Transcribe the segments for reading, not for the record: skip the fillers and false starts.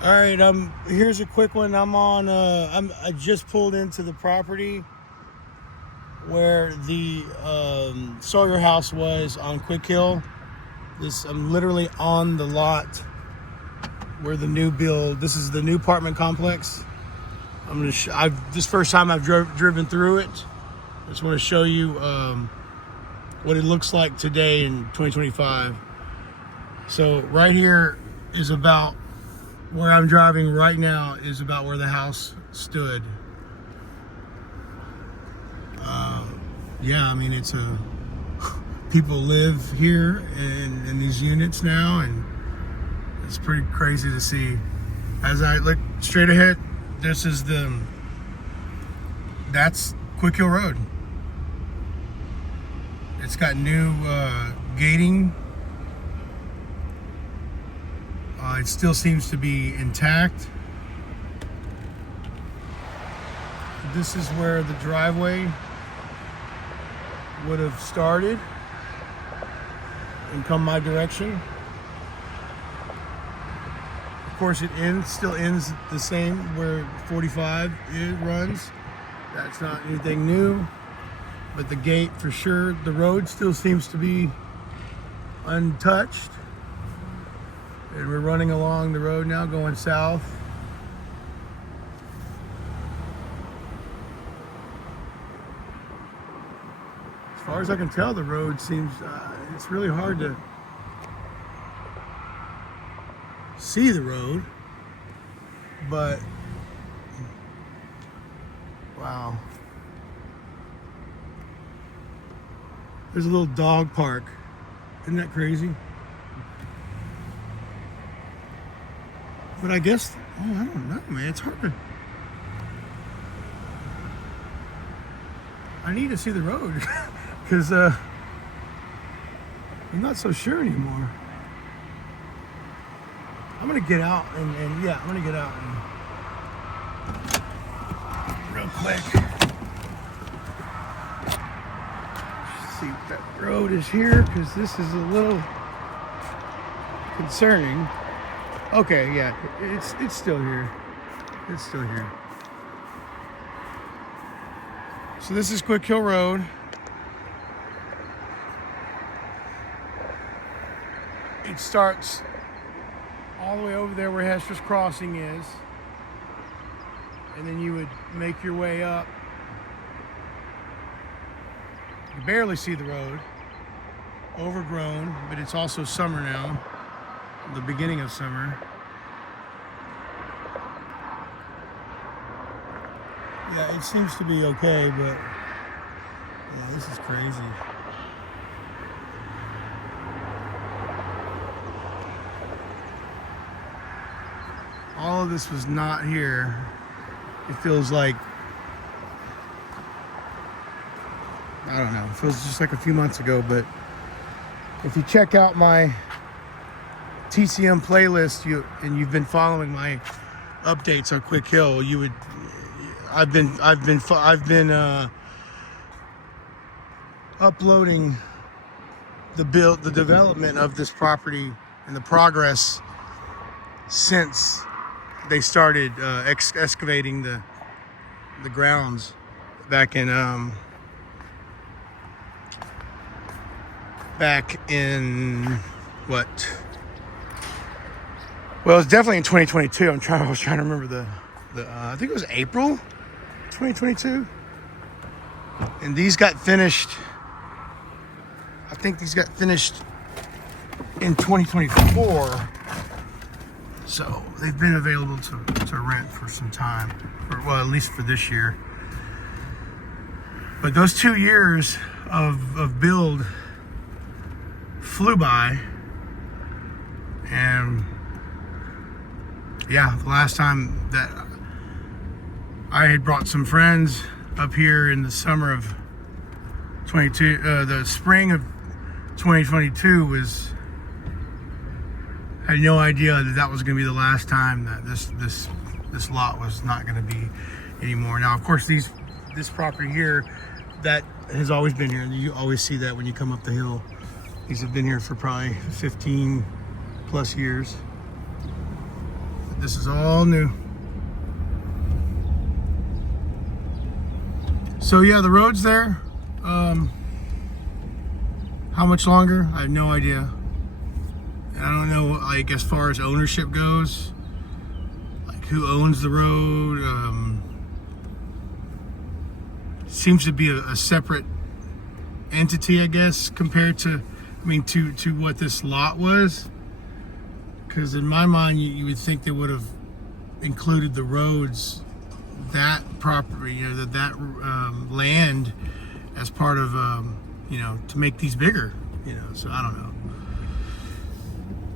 All right, here's a quick one. I just pulled into the property where the Sawyer house was on Quick Hill. I'm literally on the lot where the new build. This is the new apartment complex. This first time I've driven through it. I just want to show you what it looks like today in 2025. So right here is about where I'm driving right now is about where the house stood. Yeah, I mean people live here in these units now, and it's pretty crazy to see. As I look straight ahead, that's Quick Hill Road. It's got new gating. It still seems to be intact. This is where the driveway would have started and come my direction. Of course, it still ends the same where 45 runs. That's not anything new, but the gate for sure. The road still seems to be untouched. And we're running along the road now, going south. As far as I can tell, the road seems, it's really hard to see the road, but wow. There's a little dog park. Isn't that crazy? But I guess, I don't know, man. It's hard to. I need to see the road because I'm not so sure anymore. I'm gonna get out and yeah, I'm gonna get out and real quick. See if that road is here because this is a little concerning. Okay, yeah, it's still here. It's still here. So this is Quick Hill Road. It starts all the way over there where Hester's Crossing is. And then you would make your way up. You barely see the road. Overgrown, but it's also summer now. The beginning of summer. Yeah, it seems to be okay, but yeah, this is crazy. All of this was not here. It feels like, I don't know, it feels just like a few months ago, but if you check out my TCM playlist, you've been following my updates on Quick Hill, I've been uploading the development of this property and the progress since they started excavating the grounds back in what? Well, it's definitely in 2022. I was trying to remember I think it was April 2022. And these got finished. I think these got finished in 2024. So they've been available to rent for some time. Well, at least for this year. But those 2 years of build flew by. And yeah, the last time that I had brought some friends up here in the summer of the spring of 2022 had no idea that was going to be the last time that this lot was not going to be anymore. Now, of course, this property here, that has always been here, and you always see that when you come up the hill. These have been here for probably 15 plus years. This is all new. So yeah, the road's there. How much longer? I have no idea. I don't know, like, as far as ownership goes, like who owns the road. Seems to be a separate entity, I guess, compared to, I mean, to what this lot was. Because in my mind, you would think they would have included the roads, that property, you know, that land as part of, you know, to make these bigger, you know. So I don't know,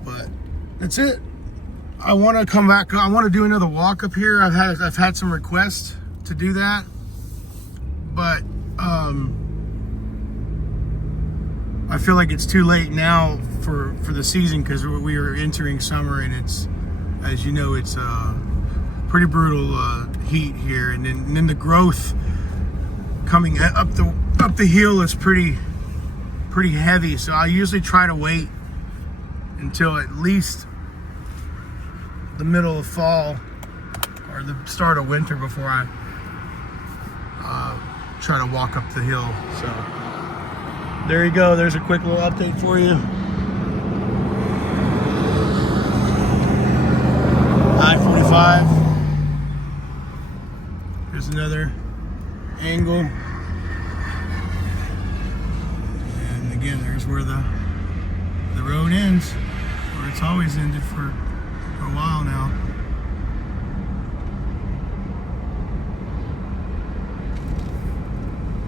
but that's it. I want to come back. I want to do another walk up here. I've had some requests to do that, but I feel like it's too late now for the season, because we are entering summer, and it's, as you know, it's pretty brutal heat here, and then the growth coming up the hill is pretty heavy. So I usually try to wait until at least the middle of fall or the start of winter before I try to walk up the hill. So there you go. There's a quick little update for you. I-45. Here's another angle. And again, there's where the road ends, where it's always ended for a while now.